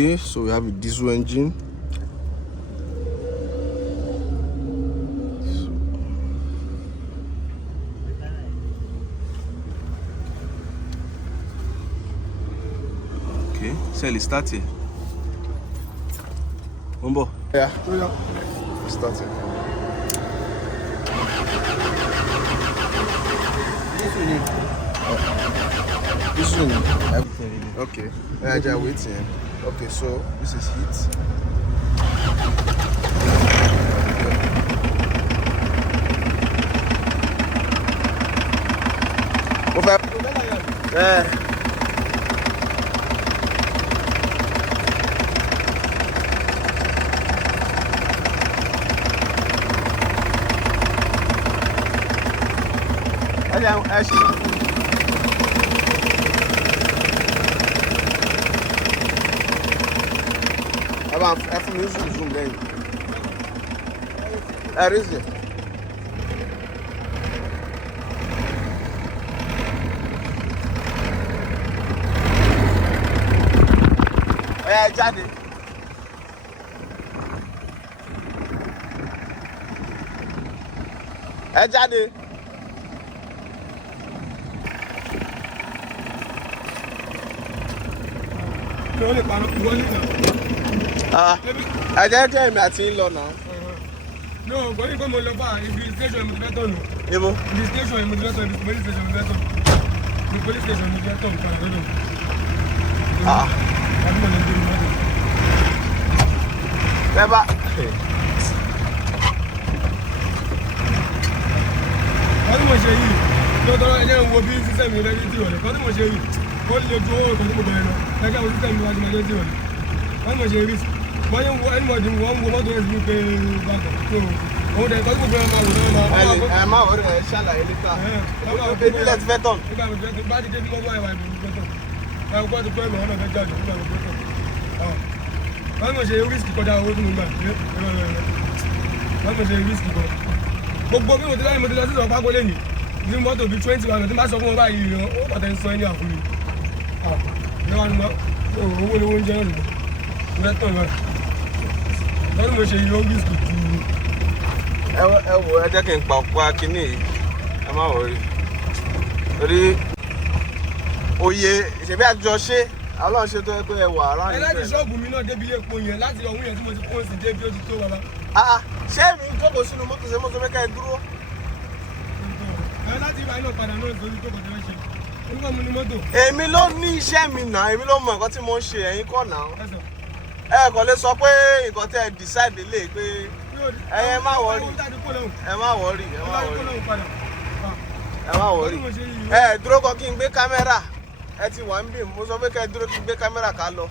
Okay, so we have a diesel engine. Okay, Sally, start here. Umbo. Yeah. Start it. This one. Okay. I just waiting. Okay, so this is heat. Yeah. About from this zoom then. That is it. Yeah, jáde. Jáde. Ẹ jẹ́ kí èmi àti ń lọ náà. No, but if I'm on the station, I'm better. Ibo? The station, I'm better. The police station, I'm better. The police station, I'm better. I'm going to do it. Never. What do I say? No, I don't want to be system in reality. What do I say? All your door to the mobile. Like I was telling you, I'm going to do it. How much is it? Why don't you want to do it back? Oh, they talk about I'm out there, shall I? Let's bet on. I've got to pay my own judge. How much a whiskey for that old woman? How much a whiskey for? But Bobby was telling me that about Bolini. You want to be 21 and the master of mobile, you know, but then so anyhow. No, I'm not. Oh, who will join you? That's all right. How much a young whiskey? Ẹ jẹ́ kí n pa ọ̀pọ̀ akíní yìí, ẹ má wọrí. Torí oyè ìṣẹ̀bí àjọ ṣe, Ọlọ́run ṣe tó yẹ pé ẹ wà around. Ẹ láti ṣọ́ọ̀bù mi náà débi epo yẹn láti ọ̀hún yẹn tí mo ti kó sí débi ó ti tó bàbá. Ṣé èmi ń jókòó sínú mọ́tò ṣe mọ́tò mẹ́ka ẹ dúró? Ẹ láti ìgbà iná padà náà nítorí tó kọ̀tẹ́ ṣe. Orúkọ mi ni mọ́tò. Èmi ló ní iṣẹ́ mi náà, èmi ló mọ nǹkan tí mo ń ṣe, ẹ̀yin kọ́ náà. Ẹ kò lè sọ pé nǹkan tẹ́ ẹ decide lè pé ẹ má wọrí. Ẹ má wọrí. Ẹ má wọrí. Ẹ dúró kọ́ kí n gbé kámẹ́rà. Ẹ ti wà ń bì, mo sọ pé kẹ́ ẹ dúró kí n gbé kámẹ́rà ká lọ.